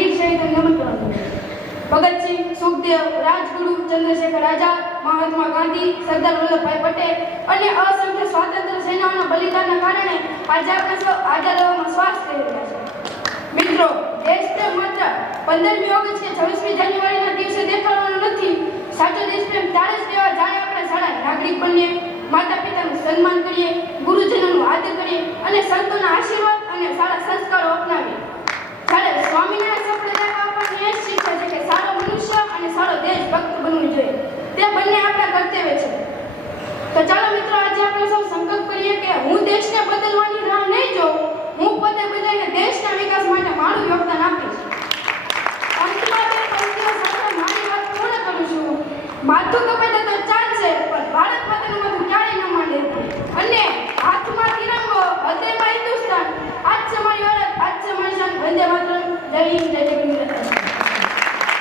વીર શહીદોને નમન કરવાનું છે. ભગતસિંહ, સુખદેવ, રાજગુરુ, ચંદ્રશેખર આઝાદ, મહાત્મા ગાંધી, સરદાર વલ્લભભાઈ પટેલ અને અસંખ્ય સ્વાતંત્ર્ય સેનાઓના બલિદાનના કારણે આજે આપણે સૌ આઝાદ હવામાં શ્વાસ લઈ રહ્યા છીએ. મિત્રો, દેશપ્રેમ માત્ર 15મી ઓગસ્ટ કે 26મી જાન્યુઆરીના દિવસે દેખાડવાનો નથી. સાચો દેશપ્રેમ ત્યારે જ કહેવાય જ્યારે આપણે સારા નાગરિક બનીએ, માતા પિતાનું સન્માન કરીએ, ગુરુજનોનું આદર કરીએ અને સંતોના આશીર્વાદ અને સારા સંસ્કારો અપનાવીએ. જ્યારે સ્વામિનારાયણ સંપ્રદાય આપણને એ શીખવે છે કે સારો મનુષ્ય અને સારો દેશભક્ત બનવું જોઈએ. તે બંને આપણા કર્તવ્ય છે. તો ચાલો મિત્રો, આજે આપણે સૌ સંકલ્પ કરીએ કે હું દેશને બદલવાની રાહ નહીં જોઉં, હું પોતે બદલીને દેશના વિકાસ માટે મારું યોગદાન આપીશ. અંતમાં બે પંક્તિઓ સાથે મારી વાત પૂર્ણ કરું છું. માથું કપાય તો ચાલશે, પણ ભારત માતાનું માથું ક્યારેય ન માંડે. અને હાથમાં તિરંગો, હૃદયમાં હિન્દુસ્તાન. આજ છે મારી ઓળખ, આજ છે મારી શાન. વંદે માતરમ. જય હિન્દ, જય